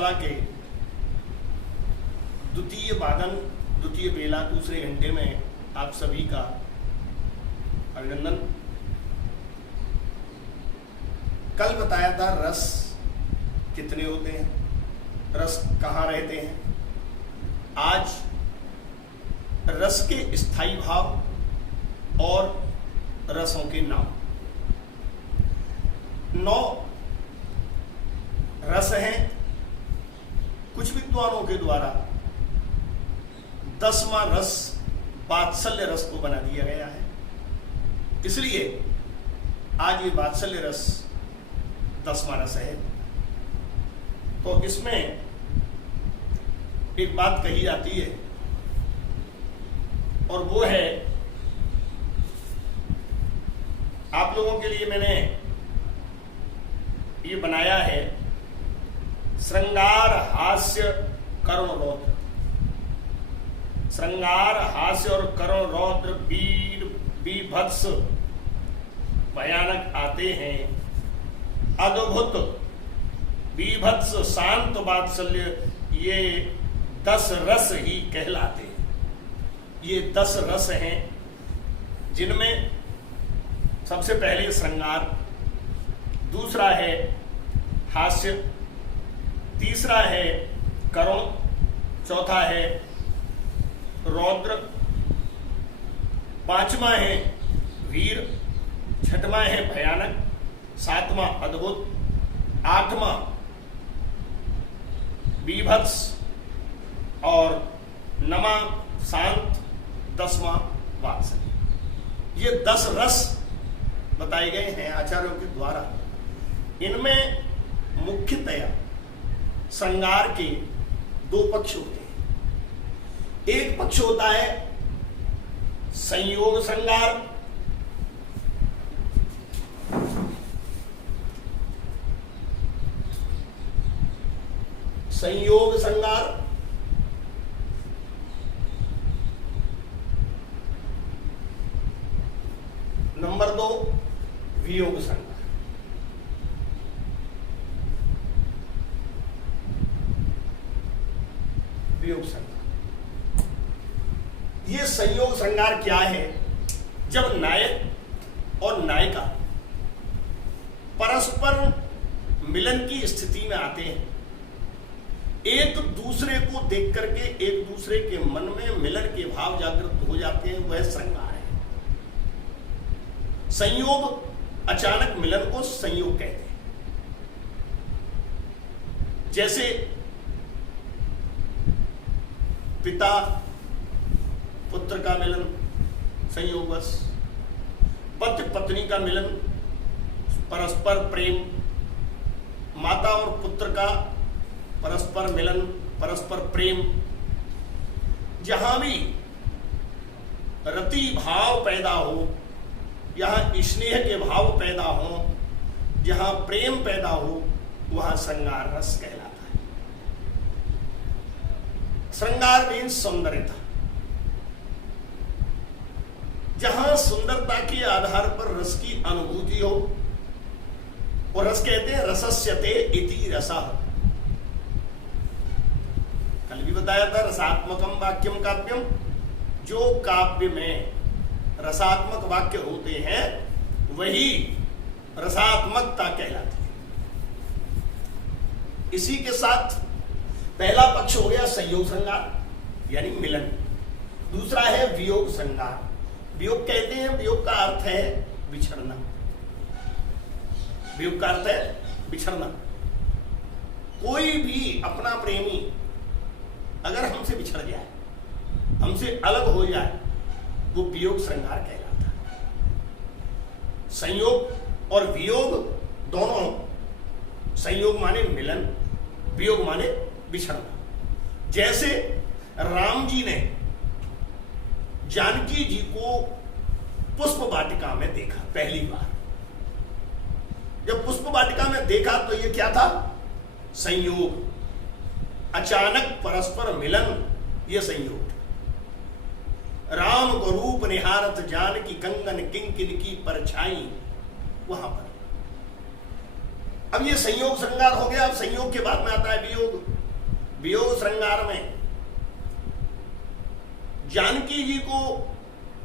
पाठशाला के द्वितीय बेला दूसरे घंटे में आप सभी का अभिनंदन। कल बताया था रस कितने होते हैं, रस कहाँ रहते हैं। आज रस के स्थायी भाव और रसों के नाम। 9 रस हैं। कुछ विद्वानों के द्वारा 10वां रस वात्सल्य रस को बना दिया गया है, इसलिए आज ये वात्सल्य रस 10वां रस है। तो इसमें एक बात कही जाती है और वो है, आप लोगों के लिए मैंने ये बनाया है श्रृंगार हास्य करुण रौद्र। श्रृंगार हास्य और करुण रौद्र वीर बीभत्स भयानक आते हैं। अद्भुत बीभत्स शांत वात्सल्य, ये 10 रस ही कहलाते हैं। ये 10 रस हैं जिनमें सबसे पहले श्रृंगार, दूसरा है हास्य, तीसरा है करुण, चौथा है रौद्र, 5वां है वीर, 6वां है भयानक, 7वां अद्भुत, 8वां बीभत्स और 9वां शांत, 10वां वात्सल्य। ये 10 रस बताए गए हैं आचार्यों के द्वारा। इनमें मुख्यतया श्रृंगार के 2 पक्ष होते हैं। एक पक्ष होता है संयोग श्रृंगार, संयोग श्रृंगार, नंबर 2 वियोग श्रृंगार। वियोग श्रृंगार, ये संयोग श्रृंगार क्या है? जब नायक और नायिका परस्पर मिलन की स्थिति में आते हैं, एक दूसरे को देख करके एक दूसरे के मन में मिलन के भाव जागृत हो जाते हैं, वह श्रृंगार है। संयोग, अचानक मिलन को संयोग कहते हैं। जैसे पिता पुत्र का मिलन संयोगवश, पति पत्नी का मिलन परस्पर प्रेम, माता और पुत्र का परस्पर मिलन परस्पर प्रेम। जहां भी रति भाव पैदा हो, जहां स्नेह के भाव पैदा हो, जहां प्रेम पैदा हो, वहां श्रृंगार रस कहलाता है। श्रृंगार मीन्स सौंदर्यता। जहां सुंदरता के आधार पर रस की अनुभूति हो, और रस कहते हैं रसस्यते इति रसः। कल भी बताया था रसात्मकम वाक्यम काव्यम। जो काव्य में रसात्मक वाक्य होते हैं वही रसात्मकता कहलाती है। इसी के साथ पहला पक्ष हो गया संयोग श्रृंगार यानी मिलन, दूसरा है वियोग श्रृंगार। वियोग कहते हैं, वियोग का अर्थ है बिछड़ना। वियोग का अर्थ है बिछड़ना। कोई भी अपना प्रेमी अगर हमसे बिछड़ जाए, हमसे अलग हो जाए, वो वियोग श्रृंगार कहलाता है। संयोग और वियोग दोनों, संयोग माने मिलन, वियोग माने बिछड़ना। जैसे राम जी ने जानकी जी को पुष्प वाटिका में देखा पहली बार। जब पुष्प वाटिका में देखा तो ये क्या था? संयोग, अचानक परस्पर मिलन, ये संयोग। राम को रूप निहारत जानकी कंगन किंकिन की परछाई, वहां पर। अब ये संयोग श्रृंगार हो गया। अब संयोग के बाद में आता है वियोग। वियोग श्रृंगार में जानकी जी को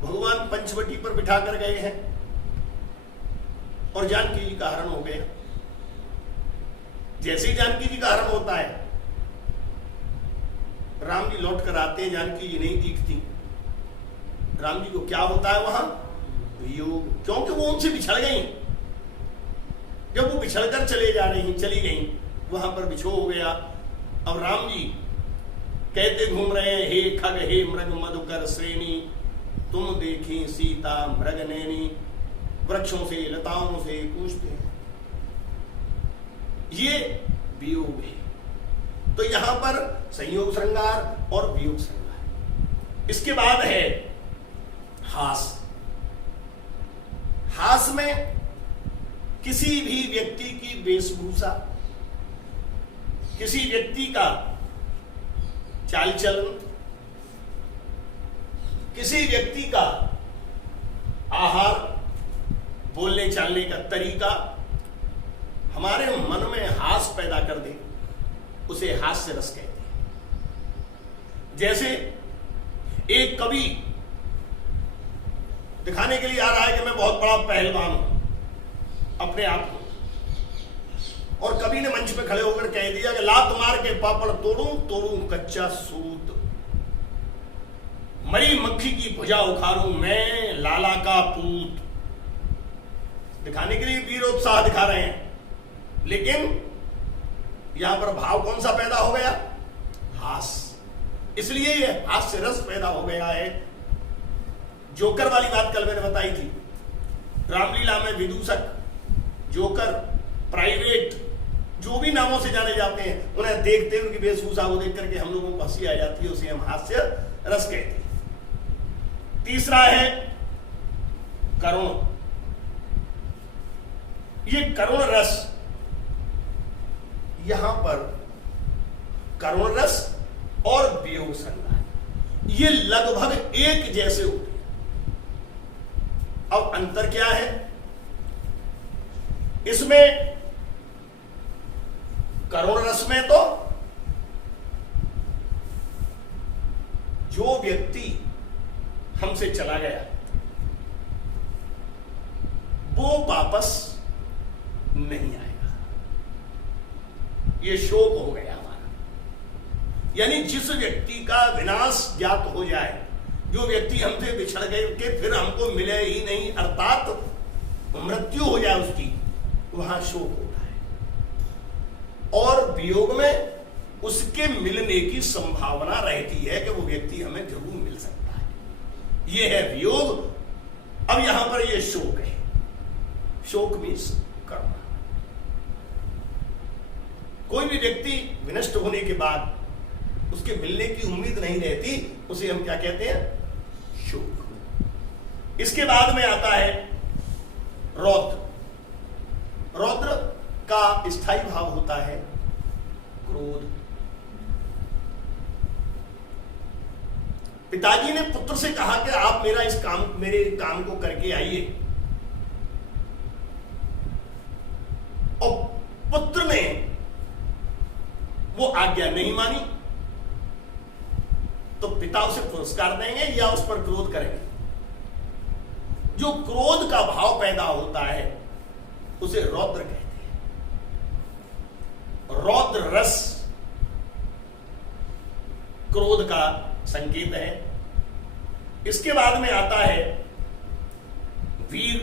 भगवान पंचवटी पर बिठा कर गए हैं और जानकी जी का हरण हो गया। जैसे ही जानकी जी का हरण होता है, राम जी लौट कर आते हैं, जानकी जी नहीं दिखती। राम जी को क्या होता है वहां? वियोग, क्योंकि वो उनसे बिछड़ गई। जब वो बिछड़कर चली गई, वहां पर बिछो हो गया। अब राम जी कहते घूम रहे हैं, हे खग हे मृग मधुकर श्रेणी, तुम देखी सीता मृग नैनी, वृक्षों से लताओं से पूछते हैं। ये वियोग है। तो यहां पर संयोग श्रृंगार और वियोग श्रृंगार। इसके बाद है हास। हास में किसी भी व्यक्ति की वेशभूषा, किसी व्यक्ति का चाल चलन, किसी व्यक्ति का आहार, बोलने चालने का तरीका हमारे मन में हास पैदा कर दे, उसे हास्य रस कहते हैं। जैसे एक कवि दिखाने के लिए आ रहा है कि मैं बहुत बड़ा पहलवान हूं अपने आप को, और कवि ने मंच पे खड़े होकर कह दिया कि लात मार के पापड़ तोड़ूं कच्चा सूत, मरी मक्खी की भुजा उखाड़ूं मैं लाला का पूत। दिखाने के लिए वीरोत्साह दिखा रहे हैं, लेकिन यहां पर भाव कौन सा पैदा हो गया? हास। इसलिए यह हास्य रस पैदा हो गया है। जोकर वाली बात कल मैंने बताई थी। रामलीला में विदूषक, जोकर, प्राइवेट, जो भी नामों से जाने जाते हैं, उन्हें देखते उनकी वेशभूषा को देख करके हम लोगों को हंसी आ जाती है, उसे हम हास्य रस कहते हैं। तीसरा है करुण। ये करुण रस, यहां पर करुण रस और वियोग श्रृंगार ये लगभग एक जैसे होते हैं। अब अंतर क्या है? इसमें करुण रस में तो जो व्यक्ति हमसे चला गया वो वापस नहीं आएगा, ये शोक हो गया हमारा। यानी जिस व्यक्ति का विनाश ज्ञात हो जाए, जो व्यक्ति हमसे बिछड़ गए के फिर हमको मिले ही नहीं, अर्थात मृत्यु हो जाए उसकी, वहां शोक होता है। और वियोग में उसके मिलने की संभावना रहती है कि वो व्यक्ति हमें जरूर मिल सकता है। ये है वियोग। अब यहां पर ये शोक है। शोक मीन्स कर्म। कोई भी व्यक्ति विनष्ट होने के बाद उसके मिलने की उम्मीद नहीं रहती, उसे हम क्या कहते हैं? शोक। इसके बाद में आता है रौद्र। रौद्र का स्थायी भाव होता है क्रोध। पिताजी ने पुत्र से कहा कि आप मेरे काम को करके आइए, और पुत्र ने वो आज्ञा नहीं मानी, तो पिता उसे पुरस्कार देंगे या उस पर क्रोध करेंगे? जो क्रोध का भाव पैदा होता है उसे रौद्र कहते हैं। रौद्र रस क्रोध का संकेत है। इसके बाद में आता है वीर।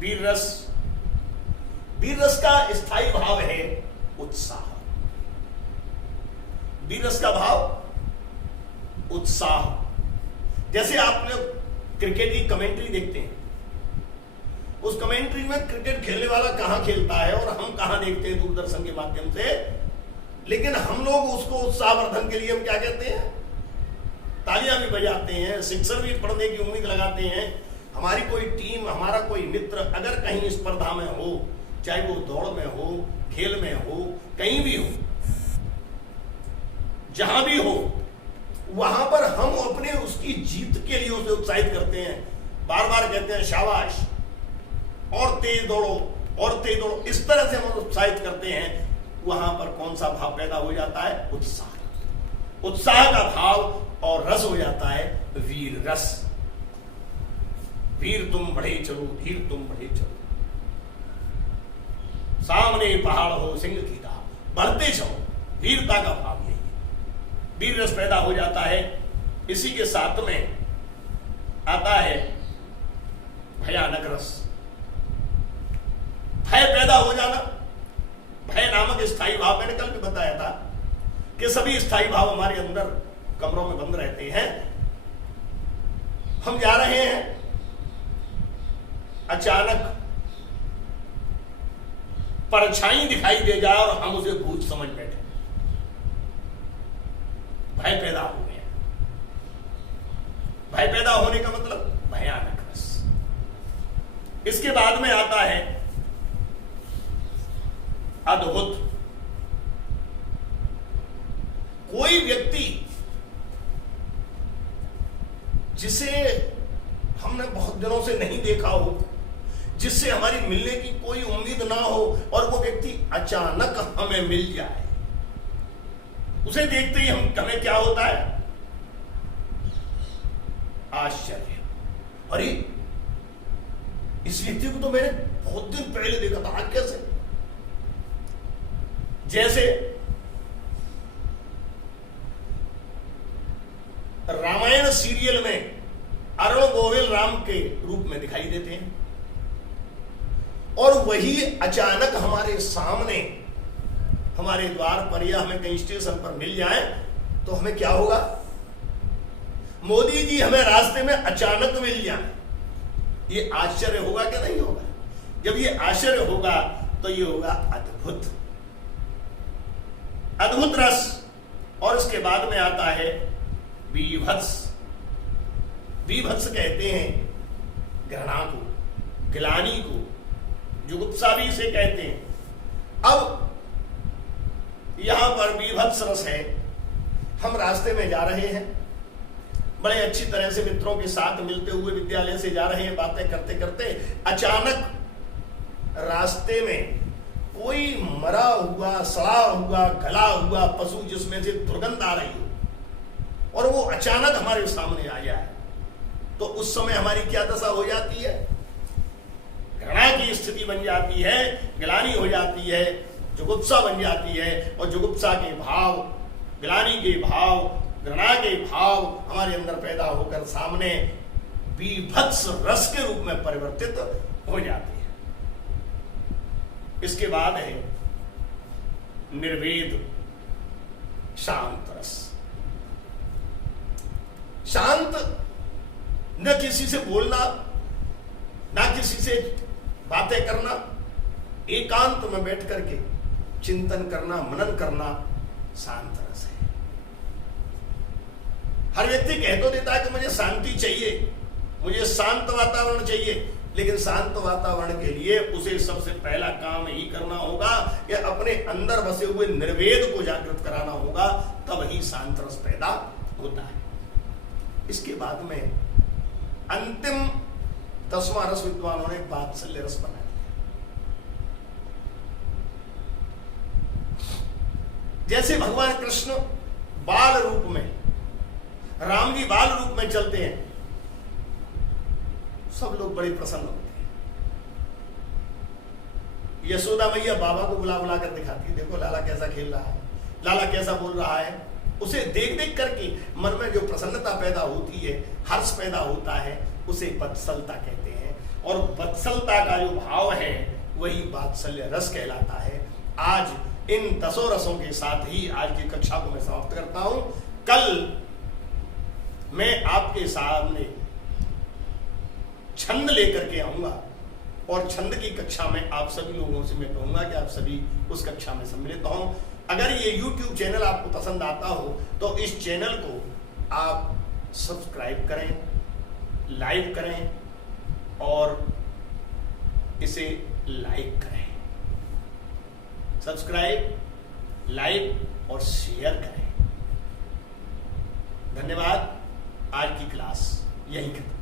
वीर रस। वीर रस का स्थायी भाव है उत्साह। वीर रस का भाव उत्साह। जैसे आप लोग क्रिकेट की कमेंट्री देखते हैं, उस कमेंट्री में क्रिकेट खेलने वाला कहां खेलता है और हम कहां देखते हैं दूरदर्शन के माध्यम से, लेकिन हम लोग उसको उत्साहवर्धन के लिए हम क्या कहते हैं? तालियां भी बजाते हैं, सिक्सर भी पढ़ने की उम्मीद लगाते हैं। हमारी कोई टीम, हमारा कोई मित्र अगर कहीं स्पर्धा में हो, चाहे वो दौड़ में हो, खेल में हो, कहीं भी हो, जहां भी हो, वहां पर हम अपने उसकी जीत के लिए उसे उत्साहित करते हैं। बार बार कहते हैं शाबाश, और तेज दौड़ो और तेज दौड़ो, इस तरह से हम उत्साहित करते हैं। वहां पर कौन सा भाव पैदा हो जाता है? उत्साह। उत्साह का भाव और रस हो जाता है वीर रस। वीर तुम बढ़े चलो, धीर तुम बढ़े चलो, सामने पहाड़ हो सिंह की दाव, बढ़ते जाओ, वीरता का भाव यही है। वीर रस पैदा हो जाता है। इसी के साथ में आता है भयानक रस, भय पैदा हो जाना। भय नामक स्थायी भाव, मैंने कल भी बताया था कि सभी स्थायी भाव हमारे अंदर कमरों में बंद रहते हैं। हम जा रहे हैं, अचानक परछाई दिखाई दे जाए और हम उसे भूत समझ बैठे, भय पैदा हो गया। भय पैदा होने का मतलब भयानक रस। इसके बाद में आता है अद्भुत। कोई व्यक्ति जिसे हमने बहुत दिनों से नहीं देखा हो, जिससे हमारी मिलने की कोई उम्मीद ना हो, और वो व्यक्ति अचानक हमें मिल जाए, उसे देखते ही हमें क्या होता है? आश्चर्य। अरे इस व्यक्ति को तो मैंने बहुत दिन पहले देखा था, आज कैसे? जैसे रामायण सीरियल में अरुण गोविल राम के रूप में दिखाई देते हैं, और वही अचानक हमारे सामने, हमारे द्वार पर या हमें कहीं स्टेशन पर मिल जाए तो हमें क्या होगा? मोदी जी हमें रास्ते में अचानक मिल जाए, ये आश्चर्य होगा कि नहीं होगा? जब ये आश्चर्य होगा तो ये होगा अद्भुत। अद्भुत रस। और इसके बाद में आता है बीभत्स। बीभत्स कहते हैं घृणा को, गिलानी को, जुगुप्सा भी इसे कहते हैं। अब यहां पर बीभत्स रस है। हम रास्ते में जा रहे हैं, बड़े अच्छी तरह से मित्रों के साथ मिलते हुए विद्यालय से जा रहे हैं, बातें करते करते अचानक रास्ते में कोई मरा हुआ, सड़ा हुआ, गला हुआ पशु जिसमें से दुर्गंध आ रही हो और वो अचानक हमारे सामने आ जाए, तो उस समय हमारी क्या दशा हो जाती है? घृणा की स्थिति बन जाती है, गिलानी हो जाती है, जुगुप्सा बन जाती है। और जुगुप्सा के भाव, गिलानी के भाव, घृणा के भाव हमारे अंदर पैदा होकर सामने बीभत्स रस के रूप में परिवर्तित हो जाती है। इसके बाद है निर्वेद, शांत रस। शांत, न किसी से बोलना, ना किसी से बातें करना, एकांत में बैठ करके चिंतन करना, मनन करना, शांत रस है। हर व्यक्ति कह तो देता है कि मुझे शांति चाहिए, मुझे शांत वातावरण चाहिए, लेकिन शांत वातावरण के लिए उसे सबसे पहला काम ही करना होगा कि अपने अंदर बसे हुए निर्वेद को जागृत कराना होगा, तब ही शांत रस पैदा होता है। इसके बाद में अंतिम 10वां रस विद्वानों ने वात्सल्य रस बना दिया। जैसे भगवान कृष्ण बाल रूप में, राम जी बाल रूप में चलते हैं, सब लोग बड़े प्रसन्न होते हैं। यशोदा मैया बाबा को बुला बुला कर दिखाती है, देखो लाला कैसा खेल रहा है, लाला कैसा बोल रहा है। उसे देख देख करके मन में जो प्रसन्नता पैदा होती है, हर्ष पैदा होता है, उसे वत्सलता कहते हैं। और वत्सलता का जो भाव है वही वात्सल्य रस कहलाता है। आज इन 10 रसों के साथ ही आज की कक्षा को मैं समाप्त करता हूं। कल मैं आपके सामने छंद लेकर के आऊंगा और छंद की कक्षा में आप सभी लोगों से मैं कहूंगा कि आप सभी उस कक्षा में सम्मिलित हों। अगर ये YouTube चैनल आपको पसंद आता हो तो इस चैनल को आप सब्सक्राइब करें, लाइक करें और इसे लाइक करें। सब्सक्राइब, लाइक और शेयर करें। धन्यवाद। आज की क्लास यहीं खत्म।